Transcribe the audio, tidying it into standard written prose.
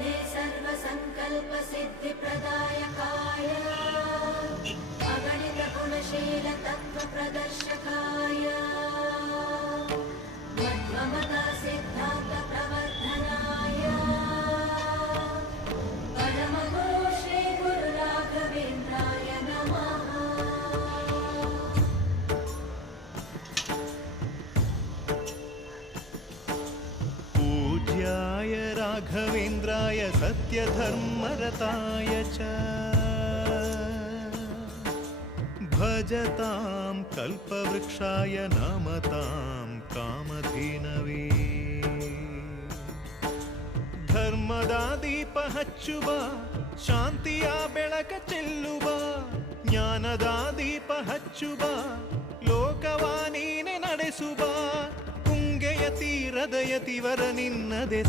निधे सर्वसङ्कल्पसिद्धिप्रदायकाय अगणितगुणशीलतत्त्वप्रदर्शकाय मध्वमता सिद्धान्तप्रवर्धनाय परमगुरु श्रीगुरुराघवेन्द्राय नमः। पूज्याय राघवेन्द्राय सत्यधर्मरताय च भजतां कल्पवृक्षाय नमतां कामधेनवे ಧರ್ಮದ ದೀಪ ಹಚ್ಚುವ ಶಾಂತಿಯ ಬೆಳಕ ಚೆಲ್ಲುವ ಜ್ಞಾನದ ದೀಪ ಹಚ್ಚುವ ಲೋಕವ ನೀನೆ ನಡೆಸುವ ತುಂಗೆಯ ತೀರದ ಯತಿವರ ನಿನ್ನದೆ